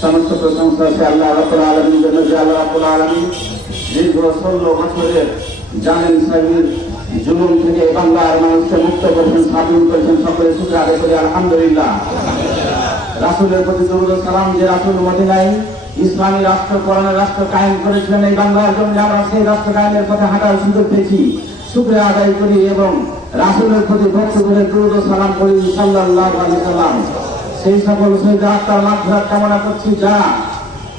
সমস্ত প্রশংসা আছে আল্লাহ রাব্বুল আলামিনের জন্য, যে আল্লাহ রাব্বুল আলামিন দীর্ঘ 16 বছরের জালেম সাহেবের জুলুম থেকে বাংলার মানুষকে মুক্ত করেছেন, স্বাধীন করেছেন। সকলে শুকর আদায় করি আলহামদুলিল্লাহ। রাসূলের প্রতি দরুদ ও সালাম, যে রাসূল মদিনায় ইসলামী রাষ্ট্র, কোরআনের রাষ্ট্র কায়েম করেছিলেন এই বাংলার জন্য, আমরা সেই রাষ্ট্র কায়েমের পথে হাঁটার সুযোগ পেয়েছি, শুকর আদায় করি এবং রাসূলের প্রতি ভক্ত করে দরুদ ও সালাম করি সাল্লাল্লাহু আলাইহি ওয়াসাল্লাম। সেই সকল শহীদ আত্মার মাগফিরাত কামনা করছি, যারা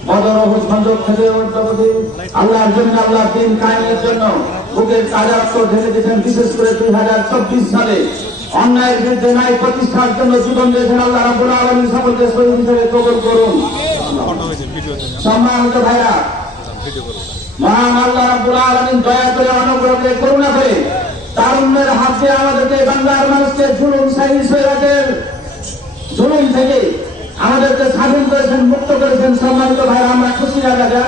বদর ওহুদ খন্দক থেকে আল্লাহর জন্য, আল্লাহর দ্বীন কায়েমের জন্য বুকের তাজা রক্ত ঢেলে দিয়েছেন। বিশেষ করে 2024 সালে অন্যায়ের বিরুদ্ধে ন্যায় প্রতিষ্ঠার জন্য জীবন দিয়েছেন। আল্লাহ রাব্বুল আলামিন সকলকে শহীদ হিসেবে কবুল করুন। সম্মানিত ভাইরা, মহান আল্লাহ রাব্বুল আলামিন দয়া করে, অনুগ্রহ করে, করুণা করে তারুণ্যের হাত দিয়ে আমাদেরকে বাংলার মানুষকে জুলুম স্বৈরাচারের জুলুম থেকে আমাদেরকে স্বাধীন করেছেন, মুক্ত করেছেন। সম্মানিত ভাইরা, আমরা খুশি না দাদা?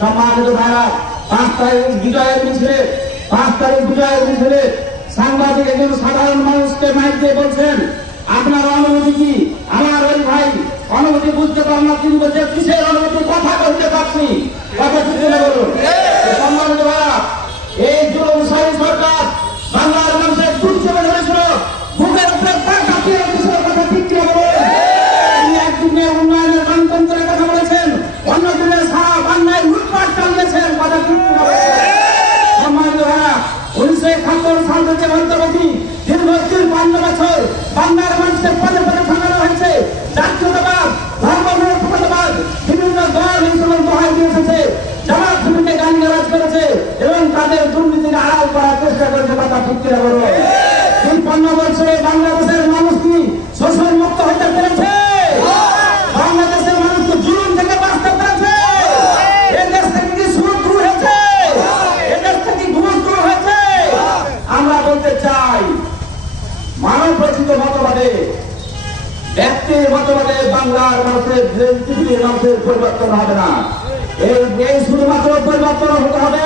সম্মানিত ভাইরা, 5 তারিখ বিজয়ের মিছিলে সাংবাদিক একজন সাধারণ মানুষকে মাইক দিয়ে বলছেন, আপনার অনুমতি কি? আমার ওই ভাই অনুমতি বুঝতে পারেন না, তিনি বলছে কিসের অনুমতি, কথা বলতে পারছি, কথা ঠিক না বলুন। সম্মানিত ভাইরা, এই জুলুম সরকার বাংলার মানুষের দুধ চেপে ধরেছিল, বুকের উপরে টাকা দিয়ে রেখেছিল, কথা ঠিক না বলুন। তিনি একদিনে উন্নয়নের গণতন্ত্রের কথা বলেছেন, অন্যদিনে সারা বাংলায় লুটপাট চালিয়েছেন, কথা ঠিক না বলুন। সম্মানিত ভাইরা, 1971 সাল থেকে অন্তর্বর্তী দীর্ঘ 53 বছর বাংলার মানুষকে পদে পদে থামানো হয়েছে। জাতীয়তাবাদ, ধর্মনিরপেক্ষতাবাদ বিভিন্ন দল হিসেবে দোহাই দিয়ে এসেছে, জামাত শিবিরকে গালিগালাজ করেছে এবং তাদের দুর্নীতিকে আড়াল করার চেষ্টা করেছে, কথা ঠিক করে বলুন। 53 বছরে বাংলাদেশের মানুষ কি শোষণ মুক্ত হতে পেরেছে? বাংলাদেশের মানুষকে জুলুম থেকে বাঁচতে পেরেছে? এদেশ থেকে কি সুদ দূর হয়েছে? এদেশ থেকে ঘুষ দূর হয়েছে? আমরা বলতে চাই, মানব রচিত মতবাদে, ব্যক্তির মতবাদে বাংলার মানুষের, পৃথিবীর মানুষের পরিবর্তন হবে না। এই শুধুমাত্র পরিবর্তন হতে হবে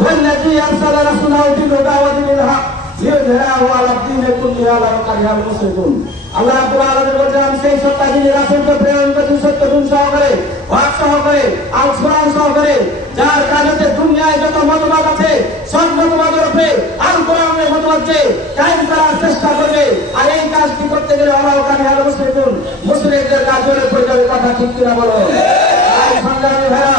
ওয়াল্লাযী আরসালা রাসূলাহু বিল হুদা ওয়া দীনিল হক লিইয়ুযহিরাহু আলা দীনি কুল্লিহি ওয়ালাউ কারিহাল মুশরিকুন। আল্লাহ রাব্বুল আলামিন বলেন, সেই সত্তা যিনি রাসূলকে প্রেরণ করেছেন সত্য গুণ সহকারে, হক সহকারে, আল কোরআন সহকারে, যার কাছে দুনিয়ায় যত মতবাদ আছে সব মতবাদের উপরে আল কোরআনের মতবাদকে কায়েম করার চেষ্টা করবে। আর এই কাজটি করতে গেলে ওয়ালাউ কারিহাল মুশরিকুন, মুশরিকদের কাজের প্রয়োজন, কথা ঠিক কিনা বলো? সংগ্রামী ভাইরা,